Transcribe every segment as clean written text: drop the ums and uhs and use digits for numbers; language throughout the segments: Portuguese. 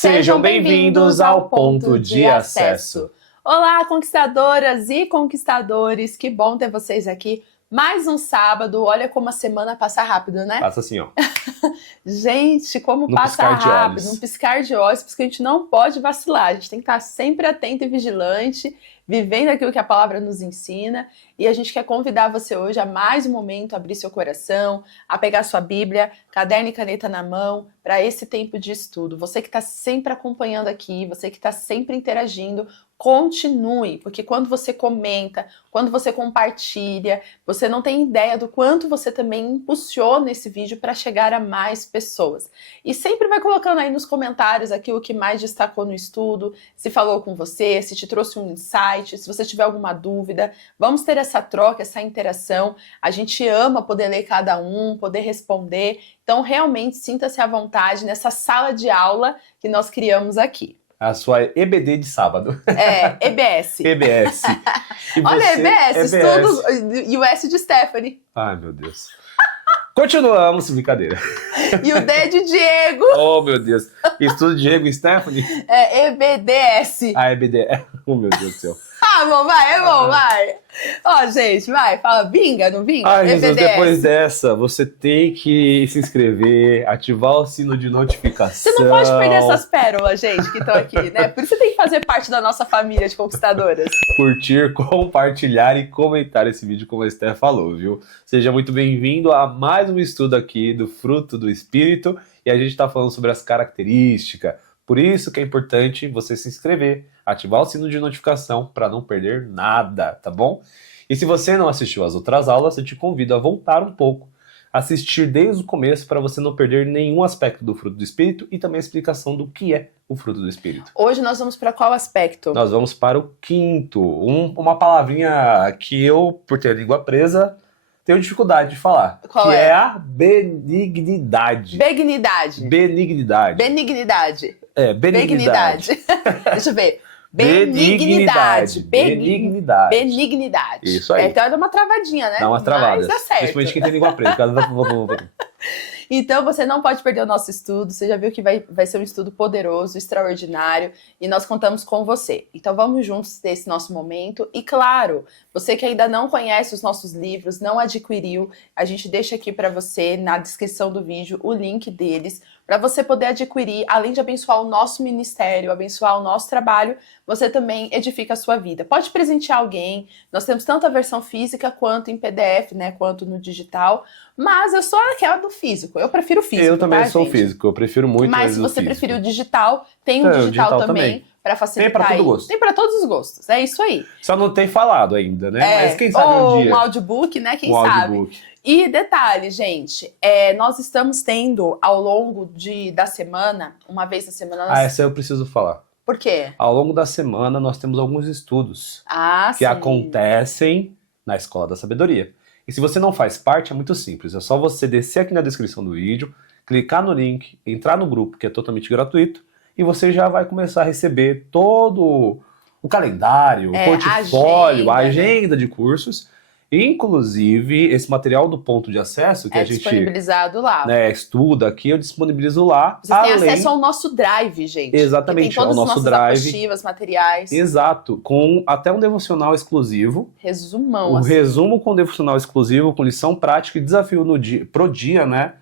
Sejam bem-vindos ao Ponto de Acesso. Olá, conquistadoras e conquistadores, que bom ter vocês aqui. Mais um sábado, olha como a semana passa rápido, né? Passa assim, ó. Gente, como passa rápido, num piscar de olhos, porque a gente não pode vacilar, a gente tem que estar sempre atento e vigilante, vivendo aquilo que a palavra nos ensina, e a gente quer convidar você hoje a mais um momento, a abrir seu coração, a pegar sua Bíblia, caderno e caneta na mão, para esse tempo de estudo. Você que está sempre acompanhando aqui, você que está sempre interagindo, continue, porque quando você comenta, quando você compartilha, você não tem ideia do quanto você também impulsiona esse vídeo para chegar a mais pessoas. E sempre vai colocando aí nos comentários aquilo que mais destacou no estudo, se falou com você, se te trouxe um insight, se você tiver alguma dúvida. Vamos ter essa troca, essa interação. A gente ama poder ler cada um, poder responder. Então, realmente, sinta-se à vontade nessa sala de aula que nós criamos aqui. A sua EBD de sábado. É, EBS. EBS. Olha, EBS, estudos, e o S de Stephanie. Ai, meu Deus. Continuamos, brincadeira. E o D de Diego. Oh, meu Deus. Estudo Diego e Stephanie? É EBDS. Ah, EBD. Oh, meu Deus do céu. Ah, bom, vai. Ó, gente, vai, fala, vinga, não vinga? Ai, Jesus, EBDS. depois dessa, você tem que se inscrever, ativar o sino de notificação. Você não pode perder essas pérolas, gente, que estão aqui, né? Por isso você tem que fazer parte da nossa família de conquistadoras. Curtir, compartilhar e comentar esse vídeo, como a Esther falou, viu? Seja muito bem-vindo a mais um estudo aqui do Fruto do Espírito, e a gente está falando sobre as características. Por isso que é importante você se inscrever, ativar o sino de notificação para não perder nada, tá bom? E se você não assistiu às outras aulas, eu te convido a voltar um pouco, assistir desde o começo para você não perder nenhum aspecto do fruto do Espírito e também a explicação do que é o fruto do Espírito. Hoje nós vamos para qual aspecto? Nós vamos para o quinto, uma palavrinha que eu, por ter a língua presa, tenho dificuldade de falar. Qual que é? a benignidade. Benignidade. Benignidade. É, benignidade. Deixa eu ver. Benignidade. Isso aí. Então dá uma travadinha, né? Dá umas travadas. Mas dá certo. Principalmente quem tem língua presa. Então você não pode perder o nosso estudo, você já viu que vai ser um estudo poderoso, extraordinário, e nós contamos com você. Então vamos juntos ter esse nosso momento, e claro, você que ainda não conhece os nossos livros, não adquiriu, a gente deixa aqui para você, na descrição do vídeo, o link deles, para você poder adquirir, além de abençoar o nosso ministério, abençoar o nosso trabalho, você também edifica a sua vida. Pode presentear alguém, nós temos tanto a versão física quanto em PDF, né, quanto no digital, mas eu sou aquela do físico, eu prefiro o físico. Eu também sou gente? Físico, eu prefiro muito mais Mas se o você físico. preferir o digital, tem o digital também. Para facilitar. Tem para todo gosto. Tem para todos os gostos, é isso aí. Só não tem falado ainda, né? Mas quem sabe um dia. Um audiobook, né? Quem um sabe. Audiobook. E detalhe, gente, nós estamos tendo ao longo da semana, uma vez na semana... Essa eu preciso falar. Por quê? Ao longo da semana nós temos alguns estudos que sim. acontecem na Escola da Sabedoria. E se você não faz parte, é muito simples. É só você descer aqui na descrição do vídeo, clicar no link, entrar no grupo, que é totalmente gratuito, e você já vai começar a receber todo o calendário, o portfólio, a agenda de cursos. Inclusive, esse material do Ponto de Acesso, que a gente disponibilizado lá. Estuda aqui, eu disponibilizo lá. Você tem acesso ao nosso drive, gente. Exatamente, tem todas ao nosso as drive. apostilas, materiais. Exato, com até um devocional exclusivo. Resumão, um resumo com devocional exclusivo, com lição prática e desafio pro dia, né?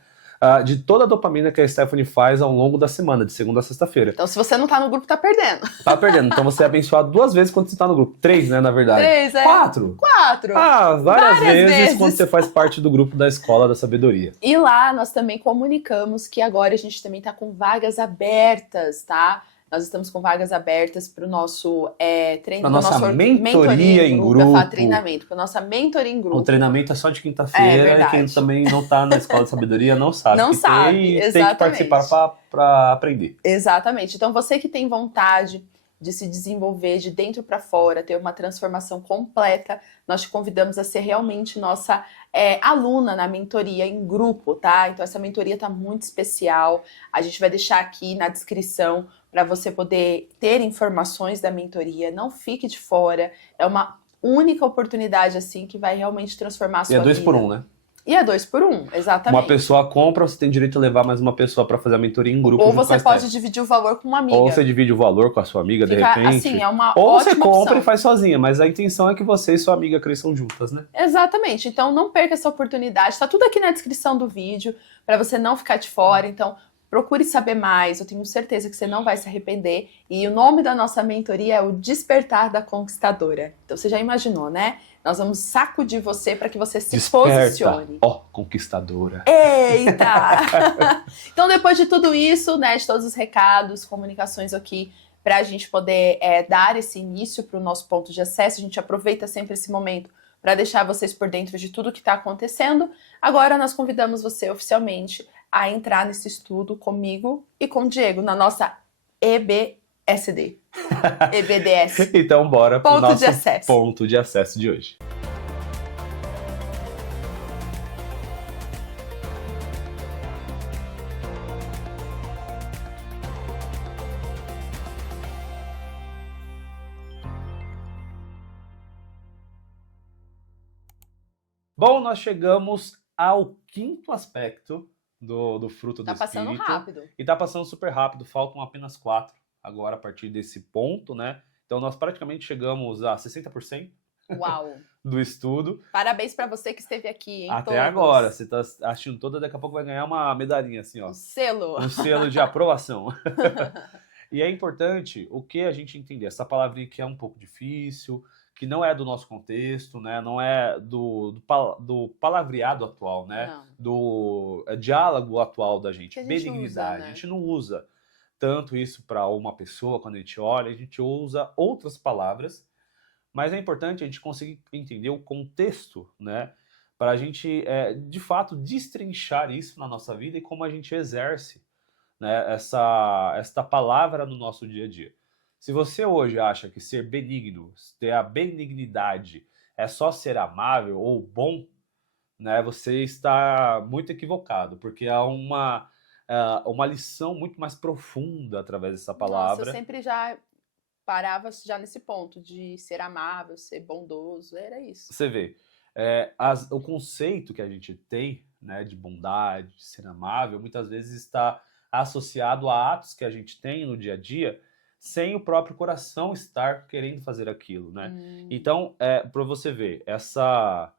De toda a dopamina que a Stephanie faz ao longo da semana, de segunda a sexta-feira. Então, se você não tá no grupo, tá perdendo. Tá perdendo. Então, você é abençoado 2 vezes quando você tá no grupo. 3, né, na verdade. 3, 4. 4. Várias vezes quando você faz parte do grupo da Escola da Sabedoria. E lá, nós também comunicamos que agora a gente também tá com vagas abertas, tá? Nós estamos com vagas abertas para o nosso treino. A nossa mentoria em grupo. Treinamento, para a nossa mentoria em grupo. O treinamento é só de quinta-feira. E quem também não está na Escola de Sabedoria não sabe. Não sabe, e tem que participar para aprender. Exatamente. Então, você que tem vontade de se desenvolver de dentro para fora, ter uma transformação completa, nós te convidamos a ser realmente nossa aluna na mentoria em grupo, tá? Então essa mentoria tá muito especial, a gente vai deixar aqui na descrição para você poder ter informações da mentoria, não fique de fora, é uma única oportunidade assim que vai realmente transformar a sua vida. E é 2 por 1, né? E é 2 por 1, exatamente. Uma pessoa compra, você tem direito a levar mais uma pessoa para fazer a mentoria em grupo. Ou você pode dividir o valor com uma amiga. Ou você divide o valor com a sua amiga, de repente. Assim, é uma Ou ótima você compra opção. e faz sozinha, mas a intenção é que você e sua amiga cresçam juntas, né? Exatamente. Então não perca essa oportunidade. Tá tudo aqui na descrição do vídeo para você não ficar de fora. Então procure saber mais. Eu tenho certeza que você não vai se arrepender. E o nome da nossa mentoria é o Despertar da Conquistadora. Então você já imaginou, né? Nós vamos sacudir você para que você se posicione. Ó, conquistadora. Eita! Então, depois de tudo isso, né, de todos os recados, comunicações aqui, para a gente poder dar esse início para o nosso ponto de acesso, a gente aproveita sempre esse momento para deixar vocês por dentro de tudo que está acontecendo. Agora nós convidamos você oficialmente a entrar nesse estudo comigo e com o Diego, na nossa EBSD. EBDS. Então, bora pro nosso acesso. ponto de acesso de hoje. Bom, nós chegamos ao quinto aspecto do fruto do Espírito. Tá passando rápido. E tá passando super rápido, faltam apenas 4 agora a partir desse ponto, né? Então nós praticamente chegamos a 60%. Uau. Do estudo. Parabéns para você que esteve aqui, hein? Até agora, você tá assistindo toda, daqui a pouco vai ganhar uma medalhinha assim, ó. Um selo. Um selo de aprovação. E é importante o que a gente entender. Essa palavrinha que é um pouco difícil, que não é do nosso contexto, né? Não é do palavreado atual, né? Não. Do diálogo atual da gente. Benignidade. Usa, né? A gente não usa tanto isso para uma pessoa quando a gente olha, a gente usa outras palavras, mas é importante a gente conseguir entender o contexto, né? Para a gente, de fato, destrinchar isso na nossa vida e como a gente exerce, né, esta palavra no nosso dia a dia. Se você hoje acha que ser benigno, ter a benignidade, é só ser amável ou bom, né, você está muito equivocado, porque há uma lição muito mais profunda através dessa palavra. Nossa, eu sempre já parava já nesse ponto de ser amável, ser bondoso, era isso. Você vê, o conceito que a gente tem, né, de bondade, de ser amável, muitas vezes está associado a atos que a gente tem no dia a dia, sem o próprio coração estar querendo fazer aquilo, né? Então, para você ver, essa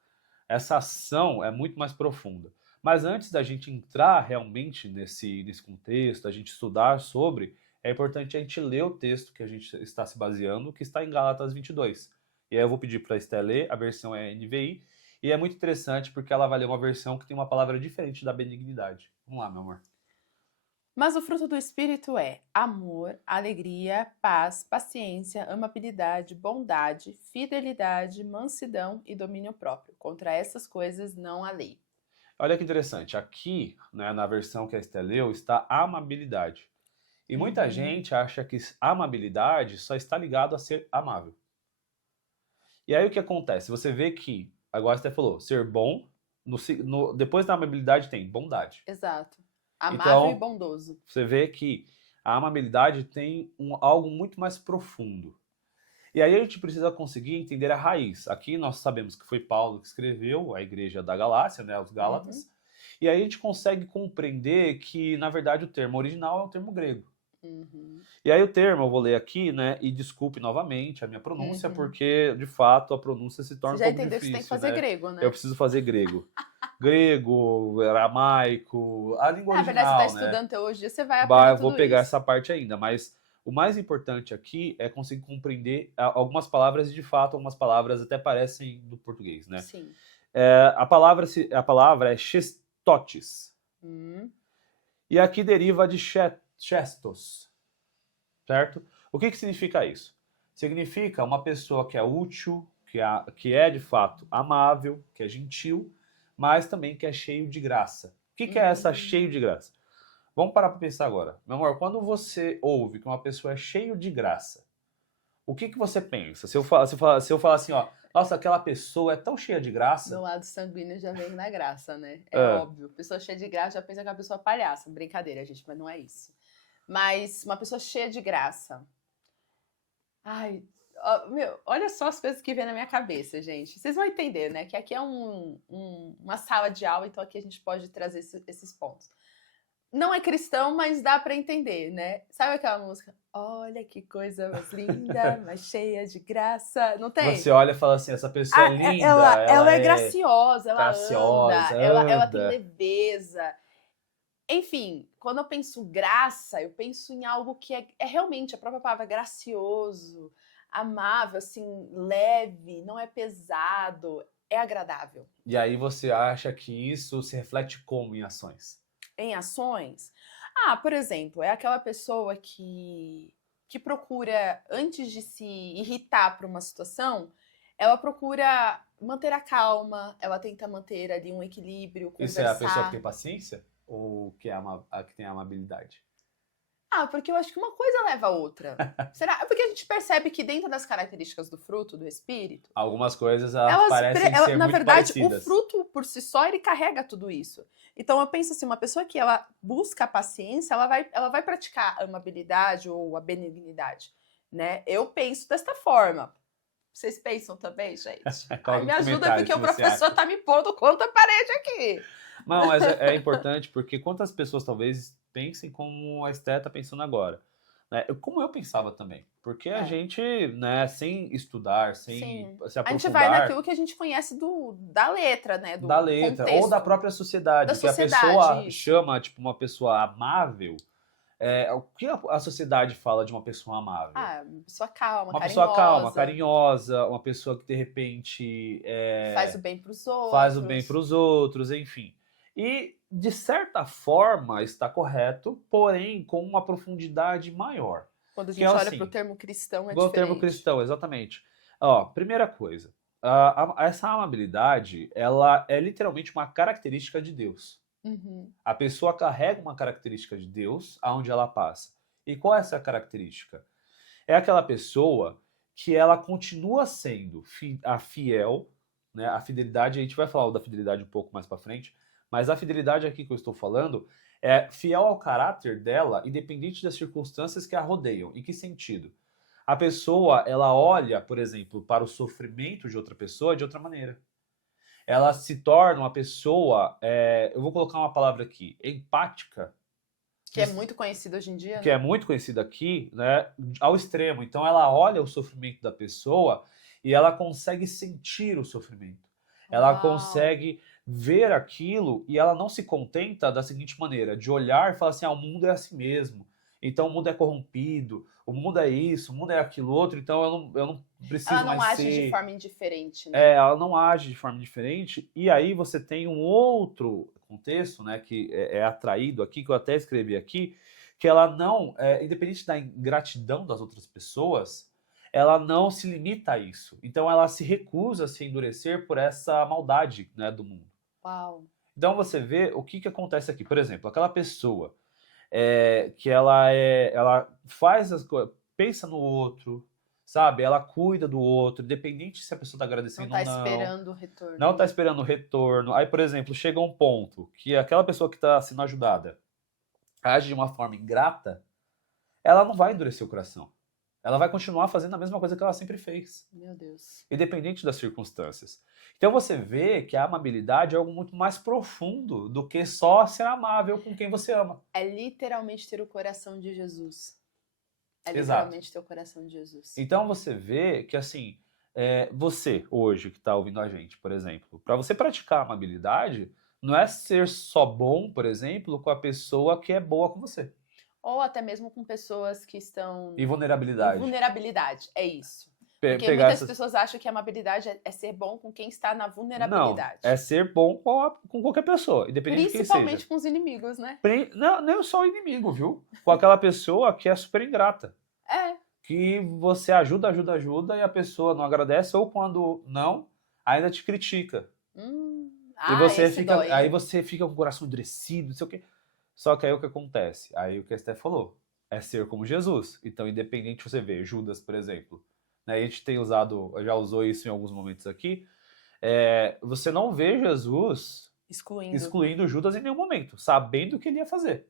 ação é muito mais profunda. Mas antes da gente entrar realmente nesse contexto, a gente estudar sobre, é importante a gente ler o texto que a gente está se baseando, que está em Gálatas 22. E aí eu vou pedir para a Esté ler, a versão é NVI, e é muito interessante porque ela vai ler uma versão que tem uma palavra diferente da benignidade. Vamos lá, meu amor. Mas o fruto do Espírito é amor, alegria, paz, paciência, amabilidade, bondade, fidelidade, mansidão e domínio próprio. Contra essas coisas não há lei. Olha que interessante, aqui, né, na versão que a Esté leu, está amabilidade. E muita gente acha que amabilidade só está ligado a ser amável. E aí o que acontece? Você vê que, agora a Esté falou, ser bom, depois da amabilidade tem bondade. Exato. Amável então, e bondoso. Você vê que a amabilidade tem algo muito mais profundo. E aí a gente precisa conseguir entender a raiz. Aqui nós sabemos que foi Paulo que escreveu a igreja da Galácia, né, os Gálatas. E aí a gente consegue compreender que, na verdade, o termo original é o termo grego. E aí o termo, eu vou ler aqui, né, e desculpe novamente a minha pronúncia, porque, de fato, a pronúncia se torna um pouco difícil. Você já entendeu que você tem que fazer grego, né? Eu preciso fazer grego. Grego, aramaico, a língua original, na verdade, você está estudando teologia, você vai aprender eu vou pegar essa parte ainda, mas o mais importante aqui é conseguir compreender algumas palavras, e de fato, algumas palavras até parecem do português, né? Sim. A palavra é chestotes. E aqui deriva de chestos, certo? O que significa isso? Significa uma pessoa que é útil, que é de fato amável, que é gentil, mas também que é cheio de graça. O que é essa cheio de graça? Vamos parar para pensar agora. Meu amor, quando você ouve que uma pessoa é cheio de graça, o que você pensa? Se eu falar assim, ó, nossa, aquela pessoa é tão cheia de graça... Meu lado sanguíneo já vem na graça, né? É óbvio. Pessoa cheia de graça já pensa que é uma pessoa palhaça. Brincadeira, gente, mas não é isso. Mas uma pessoa cheia de graça... Ai, Olha só as coisas que vem na minha cabeça, gente. Vocês vão entender, né? Que aqui é uma sala de aula, então aqui a gente pode trazer esses pontos. Não é cristão, mas dá para entender, né? Sabe aquela música? Olha que coisa mais linda, mais cheia de graça. Não tem? Você olha e fala assim, essa pessoa é linda. Ela é graciosa, ela graciosa, anda. Ela tem leveza. Enfim, quando eu penso graça, eu penso em algo que é realmente a própria palavra gracioso, amável, assim, leve, não é pesado, é agradável. E aí você acha que isso se reflete como em ações? Em ações? Por exemplo, é aquela pessoa que procura, antes de se irritar por uma situação, ela procura manter a calma, ela tenta manter ali um equilíbrio, conversar. Isso é a pessoa que tem paciência? Ou que, a que tem amabilidade? Porque eu acho que uma coisa leva a outra. Será? Porque a gente percebe que dentro das características do fruto, do espírito... Algumas coisas elas parecem ser na muito verdade, parecidas. O fruto por si só, ele carrega tudo isso. Então eu penso assim, uma pessoa que ela busca a paciência, ela vai praticar a amabilidade ou a benignidade, né? Eu penso desta forma. Vocês pensam também, gente? Me ajuda porque o professor tá me pondo contra a parede aqui. Não, mas é importante porque quantas pessoas talvez pensem como a Esté está pensando agora. Né? Como eu pensava também. Porque a gente, né, sem estudar, sem se aprofundar... A gente vai naquilo que a gente conhece da letra, né? Da letra, contexto, ou da própria sociedade. Que a pessoa chama, tipo, uma pessoa amável... o que a sociedade fala de uma pessoa amável? Uma pessoa calma, uma pessoa calma, carinhosa, uma pessoa que de repente faz o bem para os outros. Faz o bem para os outros, enfim. E de certa forma está correto, porém com uma profundidade maior. Quando a gente olha para o termo cristão é diferente. O termo cristão, exatamente. Primeira coisa, essa amabilidade, ela é literalmente uma característica de Deus. Uhum. A pessoa carrega uma característica de Deus aonde ela passa. E qual é essa característica? É aquela pessoa que ela continua sendo a fiel, né? A fidelidade, a gente vai falar da fidelidade um pouco mais para frente, mas a fidelidade aqui que eu estou falando é fiel ao caráter dela, independente das circunstâncias que a rodeiam. Em que sentido? A pessoa, ela olha, por exemplo, para o sofrimento de outra pessoa de outra maneira. Ela se torna uma pessoa, eu vou colocar uma palavra aqui, empática. Que é muito conhecida hoje em dia. Que é muito conhecida aqui, né, ao extremo. Então ela olha o sofrimento da pessoa e ela consegue sentir o sofrimento. Ela consegue ver aquilo e ela não se contenta da seguinte maneira, de olhar e falar assim, o mundo é assim mesmo. Então o mundo é corrompido, o mundo é isso, o mundo é aquilo outro, então eu não preciso mais ser... Ela não age de forma indiferente, né? Ela não age de forma diferente. E aí você tem um outro contexto, né, que é atraído aqui, que eu até escrevi aqui, que ela não, independente da ingratidão das outras pessoas, ela não se limita a isso. Então ela se recusa a se endurecer por essa maldade, né, do mundo. Uau. Então você vê o que acontece aqui. Por exemplo, aquela pessoa que ela faz as coisas, pensa no outro, sabe? Ela cuida do outro, independente se a pessoa está agradecendo ou não. Não está esperando o retorno. Não está esperando o retorno. Aí, por exemplo, chega um ponto que aquela pessoa que está sendo ajudada age de uma forma ingrata, ela não vai endurecer o coração. Ela vai continuar fazendo a mesma coisa que ela sempre fez. Meu Deus. Independente das circunstâncias. Então você vê que a amabilidade é algo muito mais profundo do que só ser amável com quem você ama. É literalmente ter o coração de Jesus. É literalmente ter o coração de Jesus. Então você vê que, assim, você hoje que está ouvindo a gente, por exemplo, para você praticar a amabilidade, não é ser só bom, por exemplo, com a pessoa que é boa com você. Ou até mesmo com pessoas que estão... Em vulnerabilidade. Em vulnerabilidade, é isso. Porque muitas pessoas acham que a amabilidade é ser bom com quem está na vulnerabilidade. Não, é ser bom com qualquer pessoa, independente de quem seja. Principalmente com os inimigos, né? Não, nem só o inimigo, viu? Com aquela pessoa que é super ingrata. Que você ajuda e a pessoa não agradece, ou quando não, ainda te critica. E você aí você fica com o coração endurecido, não sei o quê. Só que aí o que acontece? Aí o que a Esté falou, é ser como Jesus. Então, independente, você vê, Judas, por exemplo, né, a gente tem já usou isso em alguns momentos aqui, você não vê Jesus excluindo Judas em nenhum momento, sabendo o que ele ia fazer.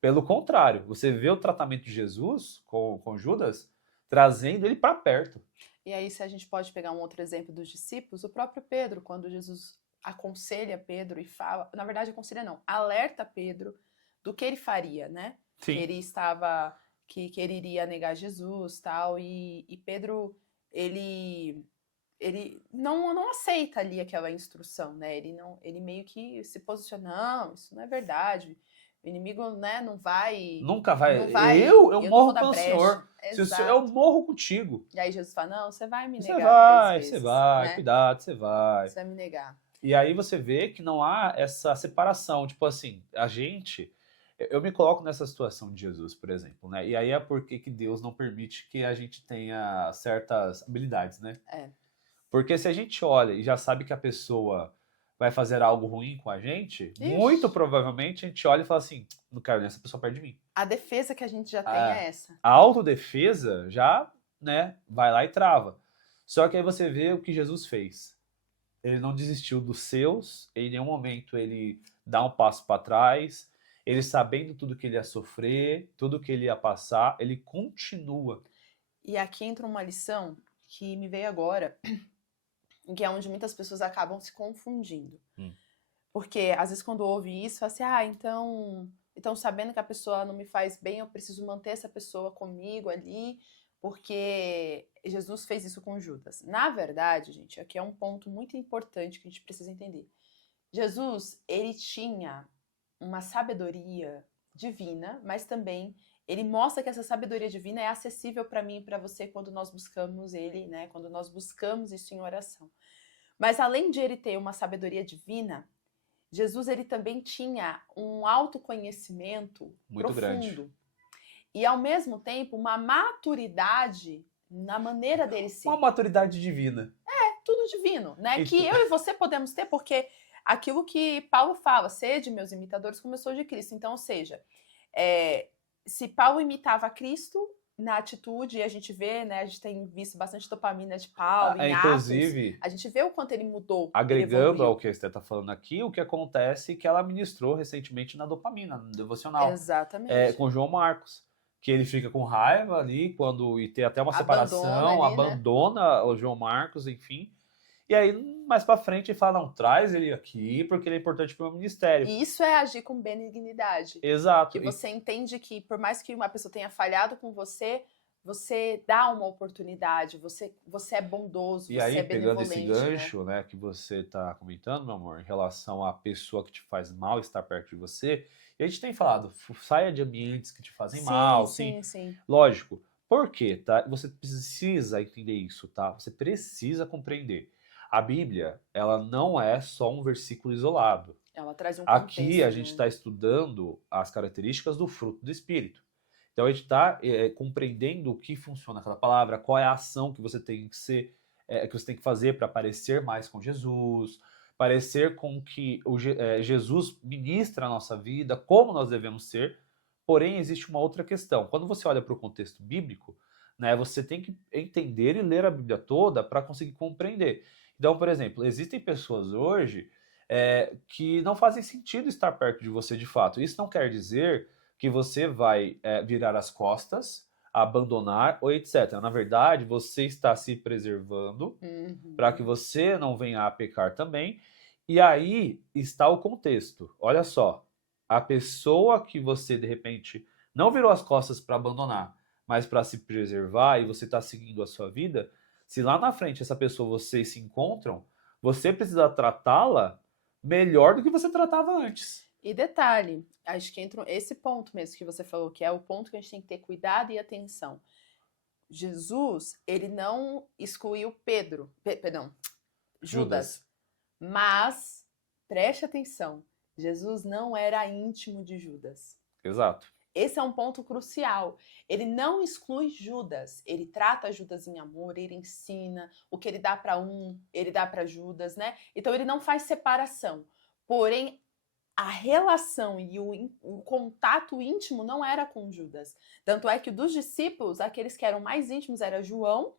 Pelo contrário, você vê o tratamento de Jesus com Judas, trazendo ele para perto. E aí, se a gente pode pegar um outro exemplo dos discípulos, o próprio Pedro, quando Jesus aconselha Pedro e fala, na verdade aconselha não, alerta Pedro do que ele faria, né? Sim. Que ele estava, que ele iria negar Jesus, tal, e Pedro, ele não aceita ali aquela instrução, né? Ele meio que se posiciona, não, isso não é verdade. O inimigo, né, Nunca vai. Eu não morro vou dar pelo brecha. Senhor. Exato. Eu morro contigo. E aí Jesus fala, não, você vai me Você negar 3 vezes. Você vai, né? cuidado, você vai. Você vai me negar. E aí você vê que não há essa separação. Tipo assim, eu me coloco nessa situação de Jesus, por exemplo, né? E aí é porque que Deus não permite que a gente tenha certas habilidades, né? Porque se a gente olha e já sabe que a pessoa vai fazer algo ruim com a gente, muito provavelmente a gente olha e fala assim, não quero nem essa pessoa perto de mim. A defesa que a gente já tem é essa. A autodefesa já, né, vai lá e trava. Só que aí você vê o que Jesus fez. Ele não desistiu dos seus, em nenhum momento ele dá um passo para trás, ele sabendo tudo que ele ia sofrer, tudo que ele ia passar, ele continua. E aqui entra uma lição que me veio agora, que é onde muitas pessoas acabam se confundindo. Porque às vezes quando ouve isso, fala assim, então sabendo que a pessoa não me faz bem, eu preciso manter essa pessoa comigo ali, porque Jesus fez isso com Judas. Na verdade, gente, aqui é um ponto muito importante que a gente precisa entender. Jesus, ele tinha uma sabedoria divina, mas também ele mostra que essa sabedoria divina é acessível para mim e para você quando nós buscamos ele, né? Quando nós buscamos isso em oração. Mas além de ele ter uma sabedoria divina, Jesus ele também tinha um autoconhecimento muito profundo. Grande. E ao mesmo tempo uma maturidade na maneira dele ser. Uma maturidade divina. Tudo divino, né? Que eu e você podemos ter, porque aquilo que Paulo fala, sede meus imitadores como eu sou de Cristo. Então, ou seja, se Paulo imitava Cristo na atitude, a gente vê, né? A gente tem visto bastante dopamina de Paulo em inclusive, Atos. A gente vê o quanto ele mudou. Agregando ao que a Esther está falando aqui, o que acontece é que ela ministrou recentemente na dopamina, no devocional. Exatamente. Com João Marcos. Que ele fica com raiva ali, e tem até uma separação, abandona o João Marcos, enfim. E aí, mais pra frente, ele fala, não, traz ele aqui, porque ele é importante pro meu ministério. E isso é agir com benignidade. Exato. Que você entende que, por mais que uma pessoa tenha falhado com você, você dá uma oportunidade, você é bondoso, e você aí, é benevolente. pegando esse gancho, né, que você tá comentando, meu amor, em relação à pessoa que te faz mal estar perto de você, e a gente tem falado, saia de ambientes que te fazem mal, sim. Lógico. Por quê, tá? Você precisa entender isso, tá? Você precisa compreender. A Bíblia, ela não é só um versículo isolado. Ela traz um contexto. Aqui a gente está estudando as características do fruto do Espírito. Então a gente está compreendendo o que funciona aquela palavra, qual é a ação que você tem que que você tem que fazer para parecer mais com Jesus, parecer com que Jesus ministra a nossa vida, como nós devemos ser. Porém, existe uma outra questão. Quando você olha para o contexto bíblico, né, você tem que entender e ler a Bíblia toda para conseguir compreender. Então, por exemplo, existem pessoas hoje que não fazem sentido estar perto de você de fato. Isso não quer dizer que você vai virar as costas, abandonar ou etc. Na verdade, você está se preservando para que você não venha a pecar também. E aí está o contexto. Olha só, a pessoa que você, de repente, não virou as costas para abandonar, mas para se preservar e você está seguindo a sua vida, se lá na frente essa pessoa vocês se encontram, você precisa tratá-la melhor do que você tratava antes. E detalhe, acho que entra esse ponto mesmo que você falou, que é o ponto que a gente tem que ter cuidado e atenção. Jesus, ele não excluiu Judas. Mas, preste atenção, Jesus não era íntimo de Judas. Exato. Esse é um ponto crucial. Ele não exclui Judas. Ele trata Judas em amor, ele ensina o que ele dá para ele dá para Judas, né? Então ele não faz separação. Porém, a relação e o contato íntimo não era com Judas. Tanto é que dos discípulos, aqueles que eram mais íntimos era João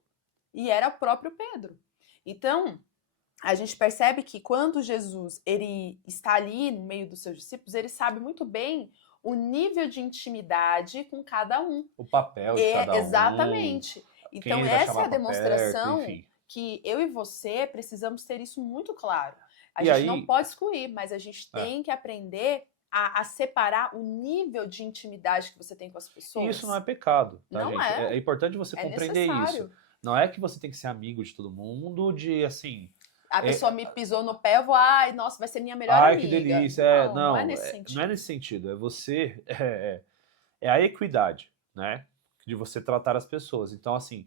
e era o próprio Pedro. Então, a gente percebe que quando Jesus ele está ali no meio dos seus discípulos, ele sabe muito bem o nível de intimidade com cada um. O papel de cada um. Exatamente. Então, essa é a demonstração que eu e você precisamos ter isso muito claro. A gente não pode excluir, mas a gente tem que aprender a separar o nível de intimidade que você tem com as pessoas. Isso não é pecado, tá, não gente? É importante você compreender necessário. isso. Não é que você tem que ser amigo de todo mundo, de assim... A pessoa me pisou no pé, eu vou, ai, nossa, vai ser minha melhor amiga. Ai, que delícia. Não é nesse sentido. Não é nesse sentido. É você... É a equidade, né? De você tratar as pessoas. Então, assim,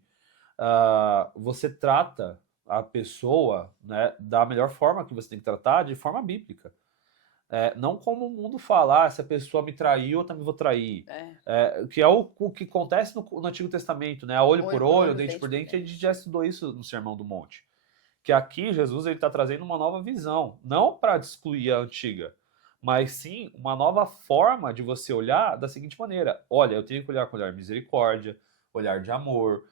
você trata a pessoa, né, da melhor forma que você tem que tratar, de forma bíblica. Não como o mundo fala, se a pessoa me traiu, eu também vou trair. Que é o que acontece no Antigo Testamento, né? Olho por olho, dente por dente. A gente já estudou isso no Sermão do Monte. Que aqui Jesus está trazendo uma nova visão. Não para excluir a antiga, mas sim uma nova forma de você olhar da seguinte maneira. Olha, eu tenho que olhar com olhar de misericórdia, olhar de amor.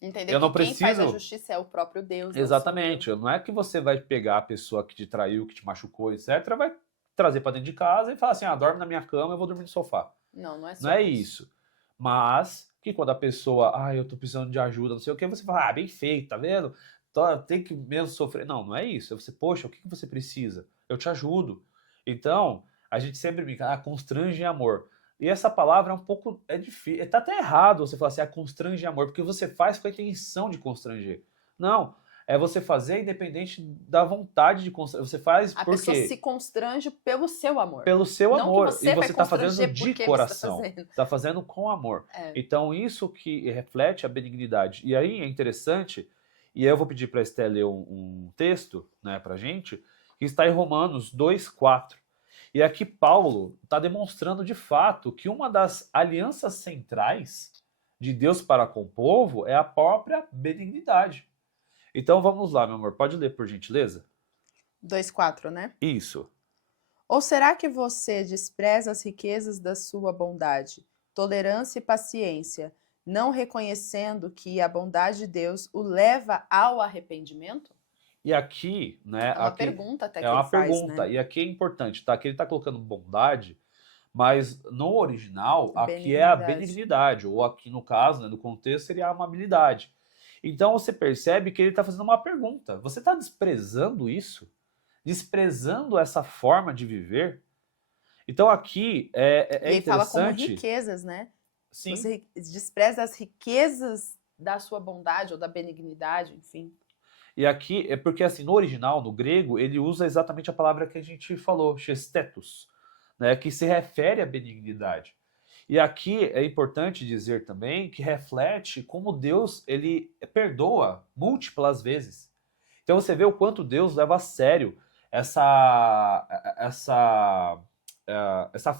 Entender eu não que preciso... quem faz a justiça é o próprio Deus. Exatamente. Não é que você vai pegar a pessoa que te traiu, que te machucou, etc., vai trazer para dentro de casa e falar assim, dorme na minha cama, eu vou dormir no sofá. Não é só Não é isso. Mas que quando a pessoa, eu tô precisando de ajuda, não sei o que, você fala, bem feito, tá vendo? Tem que mesmo sofrer. Não é isso. Você, poxa, o que você precisa? Eu te ajudo. Então, a gente sempre brinca, constrange em amor. E essa palavra é um pouco, difícil, tá até errado você falar assim, constrange em amor, porque você faz com a intenção de constranger. Não, é você fazer independente da vontade de constranger. Você faz porque... A pessoa se constrange pelo seu amor. Pelo seu amor. Você e você tá fazendo de coração. Você tá fazendo com amor. Então, isso que reflete a benignidade. E aí é interessante, e eu vou pedir para a Esté ler um texto, né, pra gente, que está em Romanos 2:4. E aqui Paulo está demonstrando de fato que uma das alianças centrais de Deus para com o povo é a própria benignidade. Então vamos lá, meu amor, pode ler por gentileza? 2:4, né? Isso. Ou será que você despreza as riquezas da sua bondade, tolerância e paciência, não reconhecendo que a bondade de Deus o leva ao arrependimento? E aqui, né? É uma pergunta até que ele faz, pergunta, né? E aqui é importante, tá? Que ele está colocando bondade, mas no original, aqui é a benignidade, ou aqui no caso, né, no contexto, seria a amabilidade. Então você percebe que ele está fazendo uma pergunta. Você está desprezando isso? Desprezando essa forma de viver? Então aqui é ele interessante... fala como riquezas, né? Sim. Você despreza as riquezas da sua bondade ou da benignidade, enfim... E aqui é porque, assim, no original, no grego, ele usa exatamente a palavra que a gente falou, chestetos, né, que se refere à benignidade. E aqui é importante dizer também que reflete como Deus, ele perdoa múltiplas vezes. Então você vê o quanto Deus leva a sério essa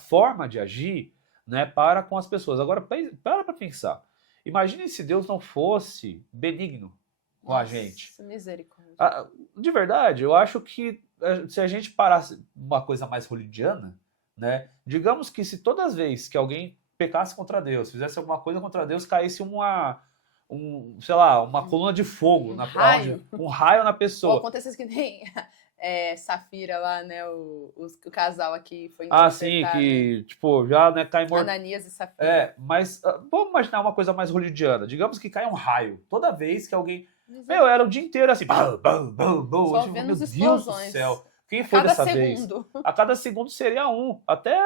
forma de agir, né, para com as pessoas. Agora, para pensar. Imagine se Deus não fosse benigno com a gente. Misericórdia. De verdade, eu acho que se a gente parasse uma coisa mais hollywoodiana, né? Digamos que se todas as vezes que alguém pecasse contra Deus, fizesse alguma coisa contra Deus, caísse uma coluna de fogo, um raio na pessoa. Ou acontecesse que nem Safira lá, né? O casal aqui foi sim, que, tipo, já, né, cai morto. Ananias e Safira. Mas vamos imaginar uma coisa mais hollywoodiana. Digamos que cai um raio toda vez que alguém... era o dia inteiro assim, só tipo, vendo meu explosões. Deus do céu. Quem foi dessa vez? A cada segundo seria um. Até,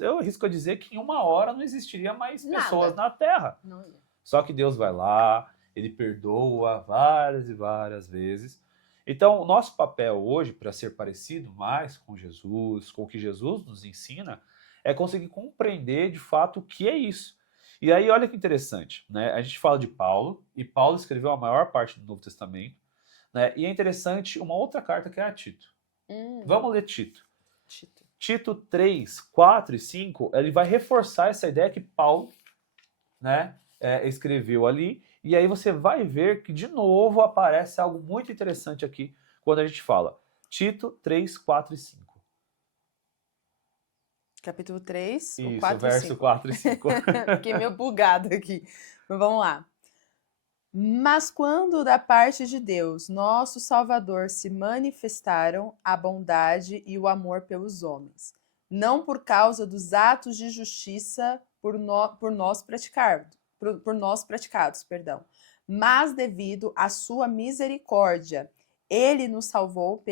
eu arrisco a dizer que em 1 hora não existiria mais pessoas na Terra. Não ia. Só que Deus vai lá, ele perdoa várias e várias vezes. Então, o nosso papel hoje, para ser parecido mais com Jesus, com o que Jesus nos ensina, é conseguir compreender de fato o que é isso. E aí, olha que interessante, né? A gente fala de Paulo, e Paulo escreveu a maior parte do Novo Testamento, né? E é interessante uma outra carta que é a Tito. Vamos ler Tito. Tito 3, 4 e 5, ele vai reforçar essa ideia que Paulo, né, escreveu ali, e aí você vai ver que de novo aparece algo muito interessante aqui, quando a gente fala Tito 3, 4 e 5. Capítulo 3, isso, 4 verso e 5. 4 e 5. Fiquei meio bugado aqui. Mas vamos lá. Mas quando da parte de Deus, nosso Salvador, se manifestaram a bondade e o amor pelos homens, não por causa dos atos de justiça por nós por nós praticados, perdão. Mas devido à sua misericórdia, ele nos salvou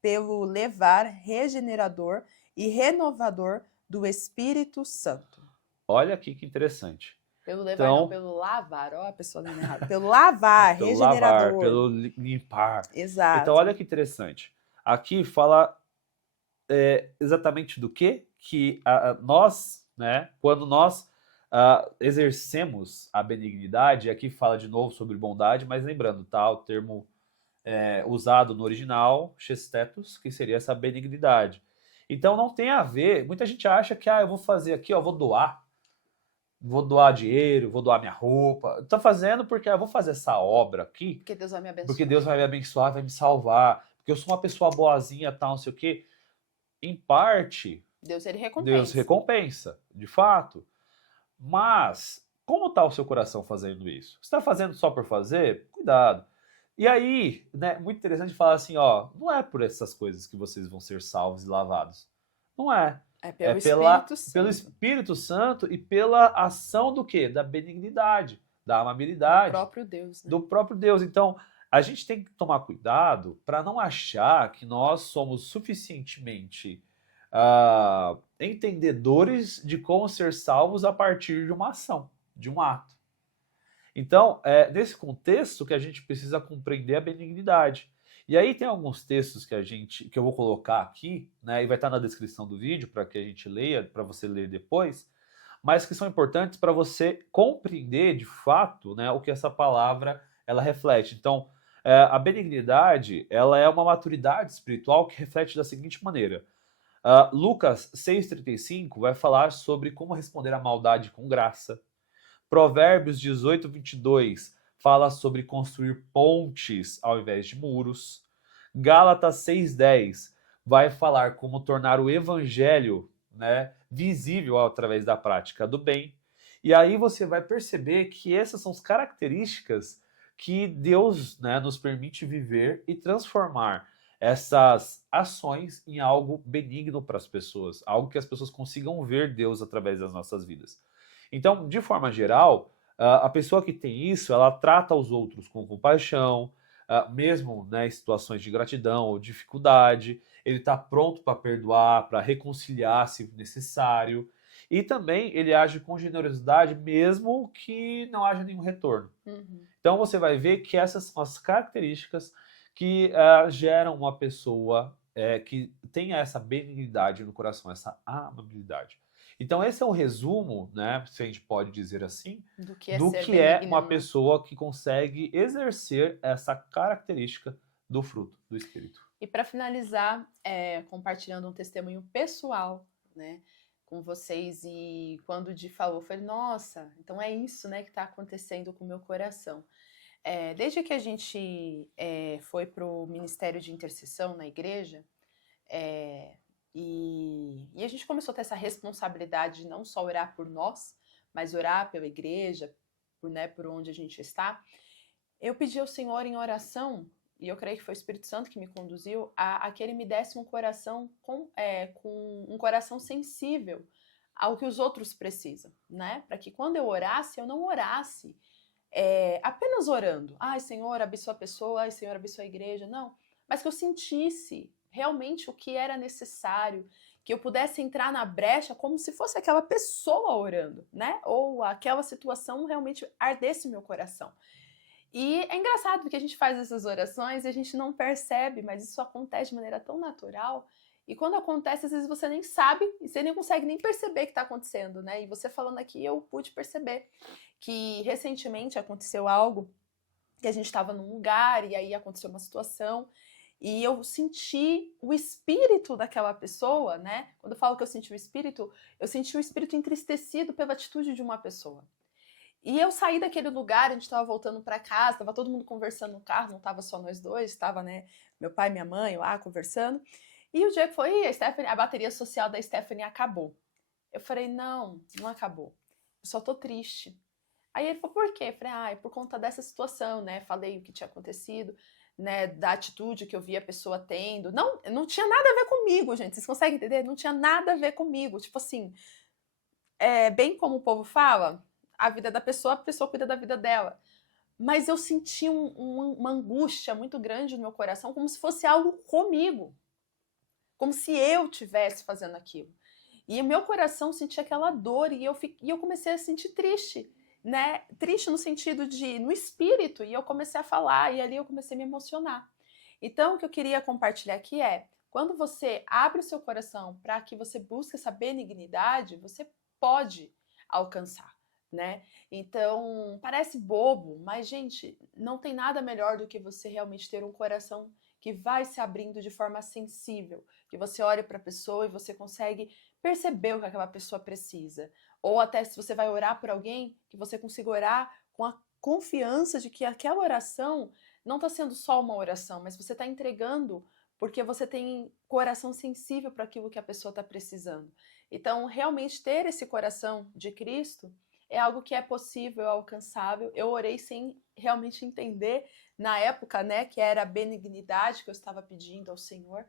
pelo levar regenerador e renovador do Espírito Santo. Olha aqui que interessante. Pelo levar, então, não, pelo lavar, ó, a pessoa lendo errado. Pelo lavar, pelo regenerador. Lavar, pelo limpar. Exato. Então, olha que interessante. Aqui fala exatamente do quê? Que nós, né, quando nós exercemos a benignidade, aqui fala de novo sobre bondade, mas lembrando, tá, o termo usado no original, chestetos, que seria essa benignidade. Então não tem a ver, muita gente acha que eu vou fazer aqui, vou doar dinheiro, vou doar minha roupa. Tô fazendo porque eu vou fazer essa obra aqui. Porque Deus vai me abençoar. Porque Deus vai me abençoar, vai me salvar. Porque eu sou uma pessoa boazinha, tal, não sei o quê. Em parte, Deus recompensa. Deus recompensa, de fato. Mas, como está o seu coração fazendo isso? Você está fazendo só por fazer? Cuidado. E aí, né, muito interessante falar assim, não é por essas coisas que vocês vão ser salvos e lavados. Não é. É pelo Espírito Santo e pela ação do quê? Da benignidade, da amabilidade. Do próprio Deus. Né? Do próprio Deus. Então, a gente tem que tomar cuidado para não achar que nós somos suficientemente entendedores de como ser salvos a partir de uma ação, de um ato. Então, é nesse contexto que a gente precisa compreender a benignidade. E aí tem alguns textos que eu vou colocar aqui, né, e vai estar na descrição do vídeo para que a gente leia, para você ler depois, mas que são importantes para você compreender de fato, né, o que essa palavra ela reflete. Então, a benignidade ela é uma maturidade espiritual que reflete da seguinte maneira. Lucas 6,35 vai falar sobre como responder à maldade com graça. Provérbios 18:22 fala sobre construir pontes ao invés de muros. Gálatas 6:10 vai falar como tornar o evangelho, né, visível através da prática do bem. E aí você vai perceber que essas são as características que Deus, né, nos permite viver e transformar essas ações em algo benigno para as pessoas, algo que as pessoas consigam ver Deus através das nossas vidas. Então, de forma geral, a pessoa que tem isso, ela trata os outros com compaixão, mesmo, né, em situações de gratidão ou dificuldade, ele está pronto para perdoar, para reconciliar se necessário, e também ele age com generosidade mesmo que não haja nenhum retorno. Uhum. Então você vai ver que essas são as características que geram uma pessoa que tenha essa benignidade no coração, essa amabilidade. Então esse é um resumo, né, se a gente pode dizer assim, do que é uma pessoa que consegue exercer essa característica do fruto do Espírito. E para finalizar, compartilhando um testemunho pessoal, né, com vocês, e quando o Di falou, eu falei, nossa, então é isso, né, que está acontecendo com o meu coração. Desde que a gente foi para o Ministério de Intercessão na igreja, e a gente começou a ter essa responsabilidade de não só orar por nós, mas orar pela igreja, por onde a gente está, eu pedi ao Senhor em oração, e eu creio que foi o Espírito Santo que me conduziu, a que Ele me desse um coração com um coração sensível ao que os outros precisam, né? Para que quando eu orasse, eu não orasse apenas orando. Ai, Senhor, abençoa a pessoa, ai, Senhor, abençoa a igreja. Não, mas que eu sentisse realmente o que era necessário, que eu pudesse entrar na brecha como se fosse aquela pessoa orando, né? Ou aquela situação realmente ardesse meu coração. E é engraçado porque a gente faz essas orações e a gente não percebe, mas isso acontece de maneira tão natural. E quando acontece, às vezes você nem sabe e você nem consegue nem perceber que está acontecendo, né? E você falando aqui, eu pude perceber que recentemente aconteceu algo, que a gente estava num lugar e aí aconteceu uma situação e eu senti o espírito daquela pessoa, né? Quando eu falo que eu senti o espírito entristecido pela atitude de uma pessoa. E eu saí daquele lugar, a gente estava voltando para casa, estava todo mundo conversando no carro, não estava só nós dois, estava, né, meu pai e minha mãe lá conversando. E o Diego foi, a bateria social da Stephanie acabou. Eu falei, não acabou. Eu só tô triste. Aí ele falou, por quê? Eu falei, é por conta dessa situação, né? Falei o que tinha acontecido, né? Da atitude que eu vi a pessoa tendo. Não tinha nada a ver comigo, gente. Vocês conseguem entender? Não tinha nada a ver comigo. Tipo assim, bem como o povo fala, a vida da pessoa, a pessoa cuida da vida dela. Mas eu senti uma angústia muito grande no meu coração, como se fosse algo comigo. Como se eu estivesse fazendo aquilo. E o meu coração sentia aquela dor e eu comecei a sentir triste, né? Triste no sentido no espírito. E eu comecei a falar e ali eu comecei a me emocionar. Então, o que eu queria compartilhar aqui quando você abre o seu coração para que você busque essa benignidade, você pode alcançar, né? Então, parece bobo, mas, gente, não tem nada melhor do que você realmente ter um coração que vai se abrindo de forma sensível, que você olha para a pessoa e você consegue perceber o que aquela pessoa precisa. Ou até se você vai orar por alguém, que você consiga orar com a confiança de que aquela oração não está sendo só uma oração, mas você está entregando porque você tem coração sensível para aquilo que a pessoa está precisando. Então, realmente ter esse coração de Cristo é algo que é possível, é alcançável. Eu orei sem realmente entender na época, né, que era a benignidade que eu estava pedindo ao Senhor.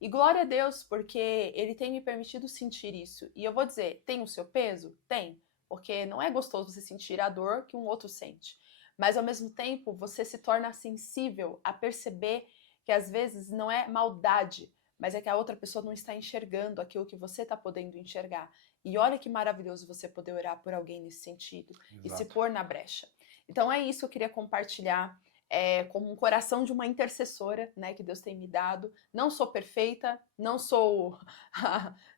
E glória a Deus, porque Ele tem me permitido sentir isso. E eu vou dizer, tem o seu peso? Tem. Porque não é gostoso você sentir a dor que um outro sente. Mas, ao mesmo tempo, você se torna sensível a perceber que, às vezes, não é maldade, mas é que a outra pessoa não está enxergando aquilo que você está podendo enxergar. E olha que maravilhoso você poder orar por alguém nesse sentido. Exato. E se pôr na brecha. Então, é isso que eu queria compartilhar. Como um coração de uma intercessora, né, que Deus tem me dado. Não sou perfeita, não sou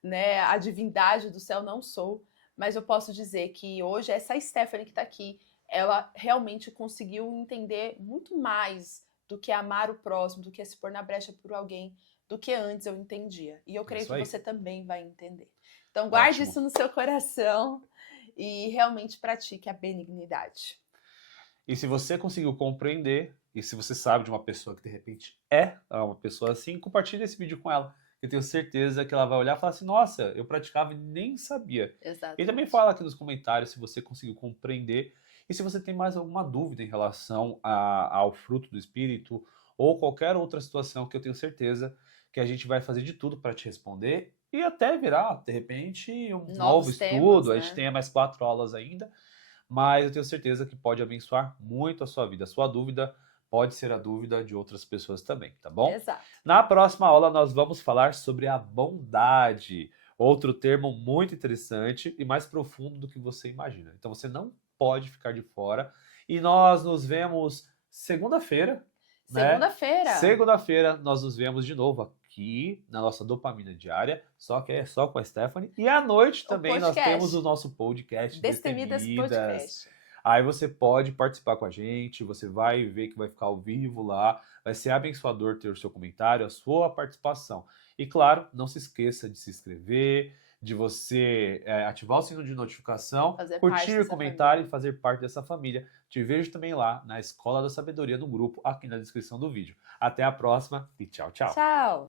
né, a divindade do céu, não sou, mas eu posso dizer que hoje essa Stephanie que está aqui, ela realmente conseguiu entender muito mais do que amar o próximo, do que se pôr na brecha por alguém, do que antes eu entendia. E eu creio que você também vai entender. Então guarde isso no seu coração e realmente pratique a benignidade. E se você conseguiu compreender, e se você sabe de uma pessoa que de repente é uma pessoa assim, compartilhe esse vídeo com ela. Eu tenho certeza que ela vai olhar e falar assim, nossa, eu praticava e nem sabia. Exatamente. E também fala aqui nos comentários se você conseguiu compreender e se você tem mais alguma dúvida em relação ao fruto do Espírito ou qualquer outra situação que eu tenho certeza que a gente vai fazer de tudo para te responder e até virar, de repente, um novo estudo. Né? A gente tem mais 4 aulas ainda. Mas eu tenho certeza que pode abençoar muito a sua vida. A sua dúvida pode ser a dúvida de outras pessoas também, tá bom? Exato. Na próxima aula nós vamos falar sobre a bondade, outro termo muito interessante e mais profundo do que você imagina. Então você não pode ficar de fora. E nós nos vemos segunda-feira. Segunda-feira. Segunda-feira nós nos vemos de novo aqui na nossa dopamina diária, só que é só com a Stephanie. E à noite também nós temos o nosso podcast Destemidas Podcast. Aí você pode participar com a gente, você vai ver que vai ficar ao vivo lá, vai ser abençoador ter o seu comentário, a sua participação. E claro, não se esqueça de se inscrever, de você ativar o sino de notificação, curtir, comentar e fazer parte dessa família. Te vejo também lá na Escola da Sabedoria no grupo, aqui na descrição do vídeo. Até a próxima e tchau, tchau. Tchau!